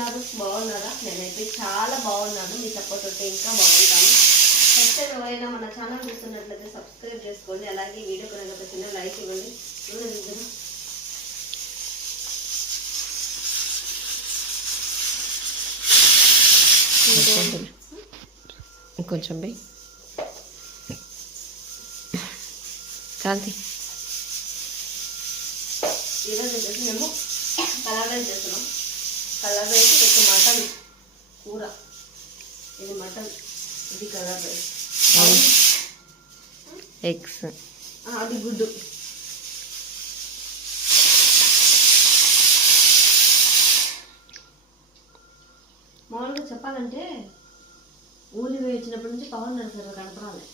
ఉన్నారు బాగున్నారా నేనైతే చాలా బాగున్నాను. మీ సపోర్ట్ ఉంటే ఇంకా బాగుంటాను. ఫస్ట్ టైం ఎవరైనా మన ఛానల్ చూస్తున్నట్లయితే సబ్స్క్రైబ్ చేసుకోండి. అలాగే వీడియో కనుక ఒక చిన్న లైక్ ఇవ్వండి. చూడండి ఇద్దరు. ఇంకొంచెం బై. క్రాంతి ఈరోజు మేము కలర్ చేస్తున్నాం కలర్ రైస్ ఒక మటన్ కూర. ఇది మటన్ ఇది కలర్ రైస్. ఎగ్స్. అది గుడ్డు. మామూలుగా చెప్పాలంటే ఊరి వేయించినప్పటి నుంచి పవన్ నడిచారు కనపడాలి.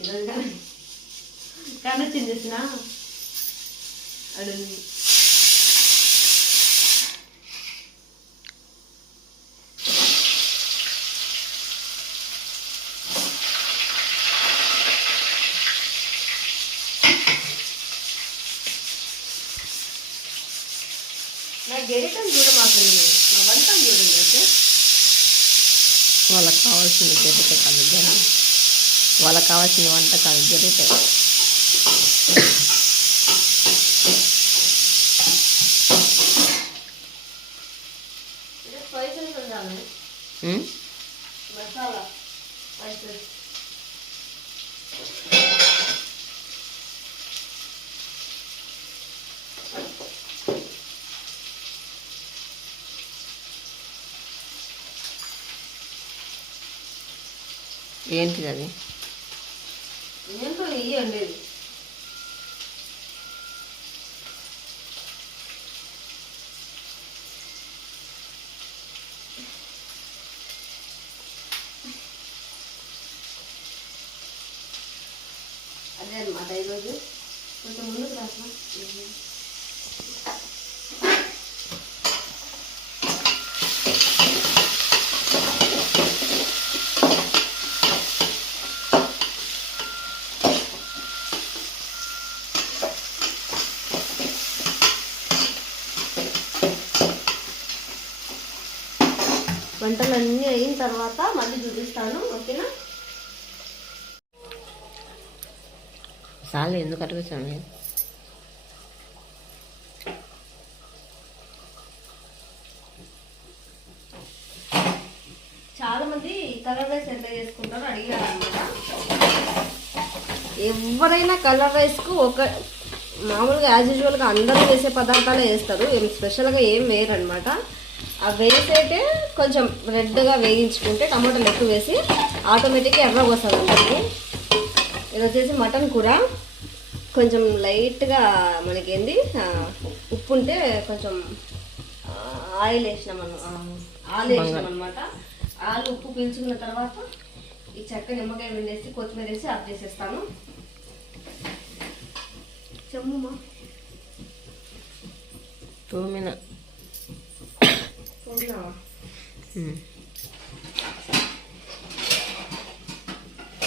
ఈరోజు కానీ కానీ చిన్న అడుగు నా గెరిటం చూడమాకండి మీరు. నా వంట చూడండి ఓకే కావాల్సినవి దొరుకుతాయి కదా వాళ్ళకి కావాల్సిన వంటకాలు జరుగుతాయి. ఏంటిది అది? ఇయ్యండి అదే అనమాట ఈరోజు. కొంచెం ముందుకు రాసిన వంటలు అన్నీ అయిన తర్వాత మళ్ళీ చూపిస్తాను ఓకేనా? చాలు ఎందుకు అటువచ్చాను చాలా మంది కలర్ రైస్ ఎంత చేసుకుంటారో అడిగారు అనమాట ఎవరైనా కలర్ రైస్కు ఒక మామూలుగా యాజ్ యూజువల్గా అందరూ వేసే పదార్థాలే వేస్తారు ఏం స్పెషల్గా ఏం వేయరు అనమాట ఆ వేసైతే కొంచెం రెడ్గా వేయించుకుంటే టమాటాలు ఎక్కువ వేసి ఆటోమేటిక్గా ఎర్ర వస్తుంది అందరికి ఇది వచ్చేసి మటన్ కూర. కొంచెం లైట్గా మనకి ఏంది ఉప్పు ఉంటే కొంచెం ఆయిల్ వేసినాం ఆయిల్ వేసినాం అనమాట ఆలు ఉప్పు పీల్చుకున్న తర్వాత ఈ చెక్క నిమ్మకాయ వేసి కొత్తిమీర వేసి ఆఫ్ చేసేస్తాను. చెమ్ముమా? తోమిన.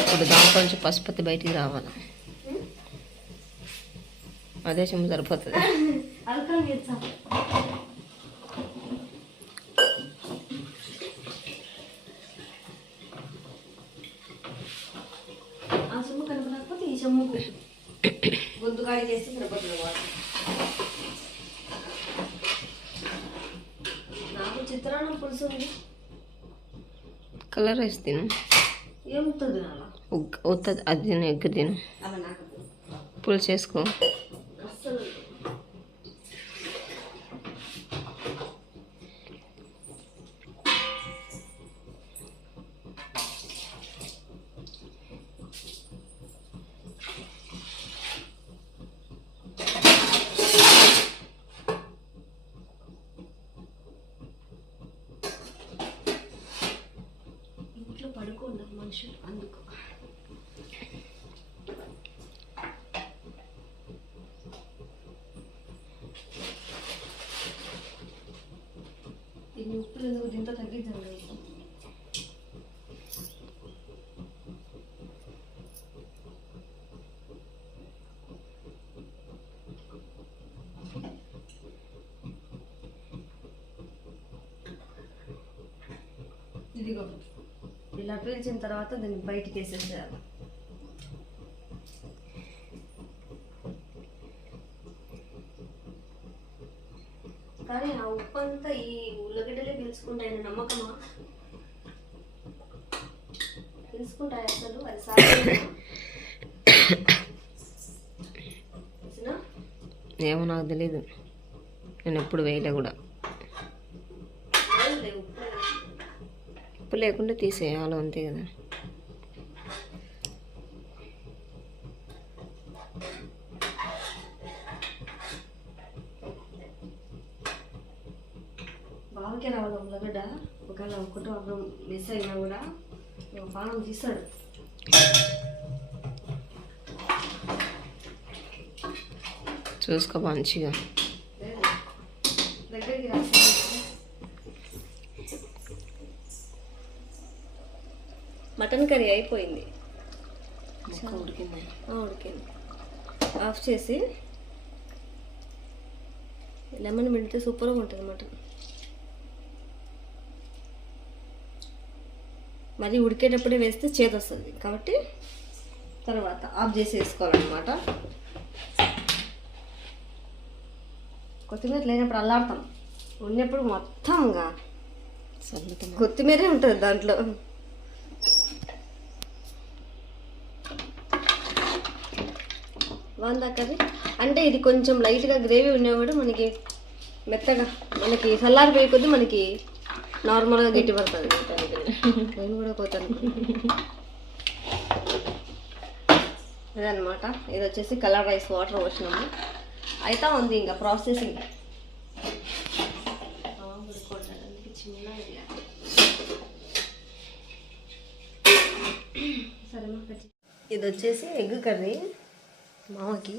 ఇప్పుడు దాంట్లో నుంచి పసుపతి బయటికి రావాలి. అదే చెమ్ము సరిపోతుంది. గొంతు చేస్తే సరిపోతుంది వాటర్ నాకు చిత్రాన్నం పులుసు ఉంది. కలర్ రైస్ తిను. ఉగ్- ఉత్త అది తిను ఎగ్ తిను. పులుసు చేసుకో ఇలా పీల్చిన తర్వాత దీన్ని బయటికి వేసేసేయాలి కానీ ఆ ఉప్పు అంతా ఈ ఉల్లగడ్డలే పీల్చుకుంటాయని నమ్మకమా పీల్చుకుంటాయి అసలు అది? తెలిసినా? ఏమో నాకు తెలీదు నేను ఎప్పుడు వేయలే కూడా. ఉప్పు లేకుండా తీసేయాలి అంతే కదా. బావకే రావాలి ఉల్లగడ్డ. ఒకవేళ ఒకటో అప్పుడు మిస్ అయినా కూడా ఒక పానం తీస్తాడు. చూసుకో మంచిగా. మటన్ కర్రీ అయిపోయింది. ఉడికింది. ఆఫ్ చేసి లెమన్ పెడితే సూపర్గా ఉంటుంది మటన్. మరి ఉడికేటప్పుడే వేస్తే చేదు వస్తుంది. కాబట్టి తర్వాత ఆఫ్ చేసి వేసుకోవాలన్నమాట. కొత్తిమీర లేనప్పుడు అల్లాడతాం. ఉన్నప్పుడు మొత్తంగా కొత్తిమీరే ఉంటుంది దాంట్లో. బాగుందా కర్రీ అంటే ఇది కొంచెం లైట్గా గ్రేవీ ఉన్నా కూడా మనకి మెత్తగా మనకి చల్లారిపోయే కొద్దీ మనకి నార్మల్గా గట్టి పడుతుంది. నేను కూడా పోతాను ఇదనమాట ఇది వచ్చేసి కలర్ రైస్ వాటర్ పోసినాము. అయితే ఉంది ఇంకా ప్రాసెసింగ్. ఇది వచ్చేసి ఎగ్ కర్రీ. మామకి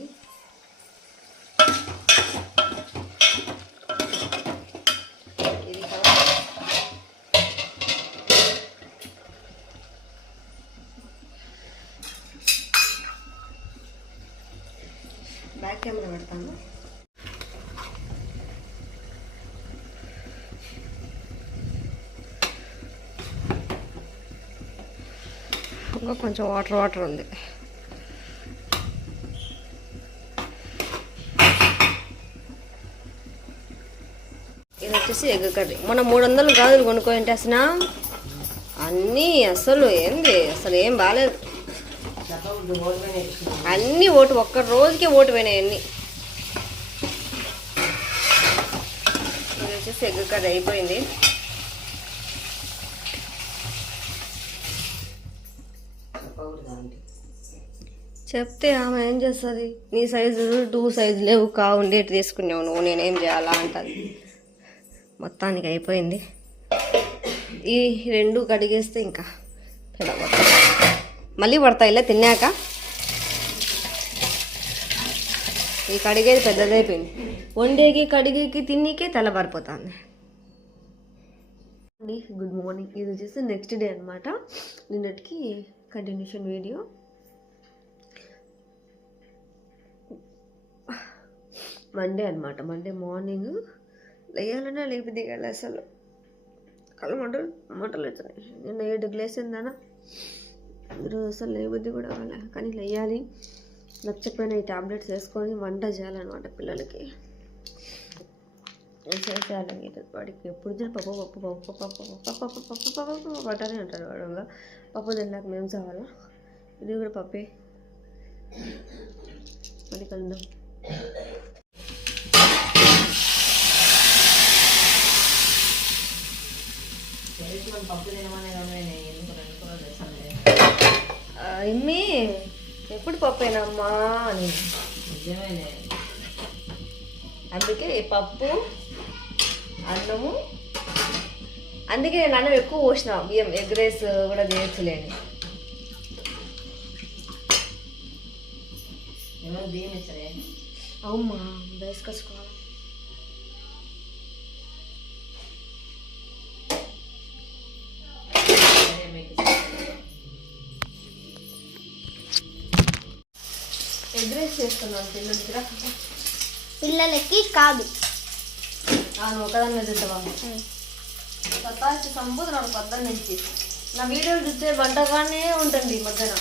ఇది బ్యాక్ కెమెరా పెడతాను. ఇంకా కొంచెం వాటర్ వాటర్ ఉంది. వచ్చేసి ఎగ్ కర్రీ మనం మూడు వందలు గాజులు కొనుక్కోంటే అసలు అన్నీ అసలు ఏంది? అసలు ఏం బాగాలేదు అన్నీ ఓటు ఒక్క రోజుకే ఓటు పోయినాయి అన్నీ. ఇది వచ్చేసి ఎగ్ కర్రీ అయిపోయింది. చెప్తే ఆమె ఏం చేస్తుంది? నీ సైజు టూ సైజు లేవు కావుండేటి తీసుకున్నావు నువ్వు నేనేం చేయాలా అంటది. మొత్తానికి అయిపోయింది. ఈ రెండు కడిగేస్తే ఇంకా పెడబడతాయి మళ్ళీ పడతాయిలే తిన్నాక? ఈ కడిగేది పెద్దదైపోయింది వండేకి కడిగేకి తిన్నకే తెల్లబారిపోతుంది అండి గుడ్ మార్నింగ్. ఇది వచ్చేసి నెక్స్ట్ డే అనమాట నిన్నటికి కంటిన్యూషన్ వీడియో. మండే అనమాట మండే మార్నింగ్ లేయాలనే లేపి దిగాలి అసలు కళ్ళు మంటలు మంటలు అవుతున్నాయి నిన్న ఏడు గ్లేసిందనా ఈరోజు అసలు లేబుద్ది కూడా కాలే కానీ లేయాలి నచ్చకపోయిన ఈ టాబ్లెట్స్ వేసుకొని వంట చేయాలన్నమాట పిల్లలకి చేసేయాలి వాడికి ఎప్పుడు తిన పప్పు పప్పు పప్పు పప్పు పప్పు పప్పు పప్పు పప్పు పట్టనే అంటారు వాడు పప్పు తిన్నాక మేము చావాలా ఇది కూడా పప్పే మళ్ళీ కలుద్దాం పప్పు తినమనే ఎందుకు రెండు కూరలు చేస్తాను ఆ, ఇమ్మి ఎప్పుడు పప్పేనమ్మా అని. నిజమేనే అందుకే ఈ పప్పు అన్నము అందుకే నేను అన్నం ఎక్కువ పోసిన బియ్యం ఎగ్ రైస్ కూడా చేయొచ్చులేని బియ్యం ఇచ్చరే అవుమ్మా వేసుకొచ్చుకోవాలి చేస్తున్నాను పిల్లలకి? పిల్లలకి కాదు. అవును ఒకదాని మీద ఉంటాము పతాచి సంబోతున్నాడు పొద్దున్న నుంచి. నా వీడియోలు చూస్తే వంటగానే ఉంటుంది ఈ మధ్యన.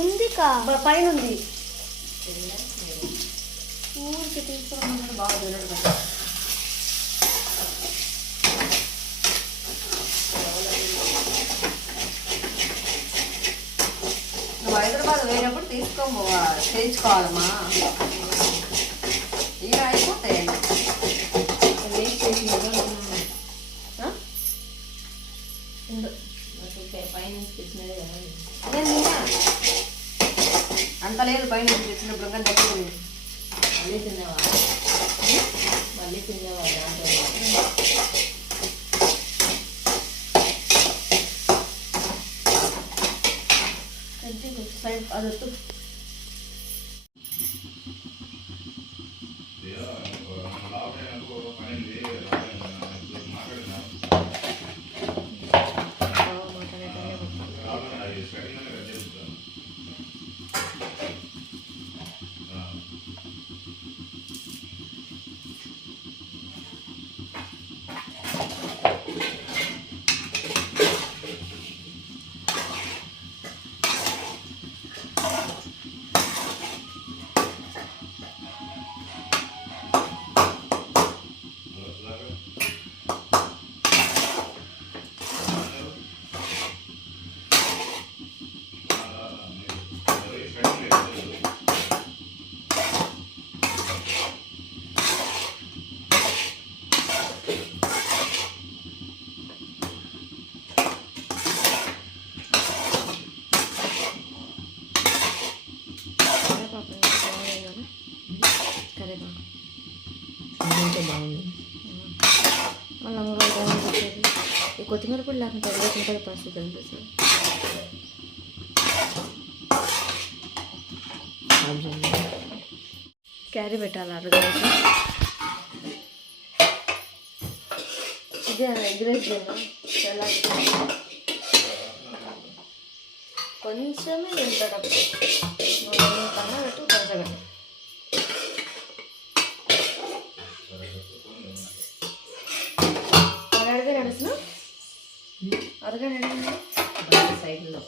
ఉంది కా? పైన ఉంది ఊరికి తీసుకోవడం బాగా తినడు పోయినప్పుడు తీసుకోబోవా చేయించుకోవాలమ్మా. think it's time other to కొత్తిమీర పొడి లేకుండా ఎవరికి పరిస్థితి అనిపిస్తుంది క్యారీ పెట్టాలి అరగంట ఇదే ఎగ్ రైస్ చాలా కొంచెమే తింటాడు అప్పుడు పెట్టు కొంచెం అరగా నడుస్తున్నా సైడ్లో.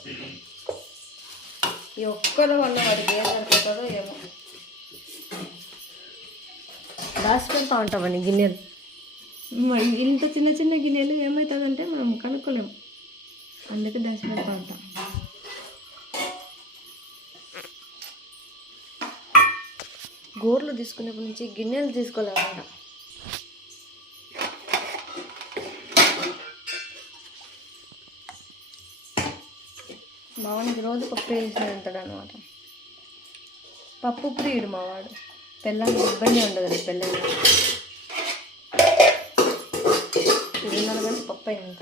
ఈ ఒక్కరి వల్ల వాడికి ఏం సరిపోతుందో ఏమో. దాచి పెడతా ఉంటామని గిన్నెలు. మరి ఇంత చిన్న చిన్న గిన్నెలు ఏమవుతుందంటే మనం కనుక్కోలేము అందుకే దాచి పెడతా ఉంటాం. గోర్లు తీసుకునేప్పటి నుంచి గిన్నెలు తీసుకోలేమంట మావానికి రోజు పప్పు వేసి ఉంటాడు అనమాట పప్పు ప్రియుడు మావాడు. పిల్లలకి ఇబ్బంది ఉండదు రేపు పిల్లలకి తిరునాలు కానీ పప్పు అయిన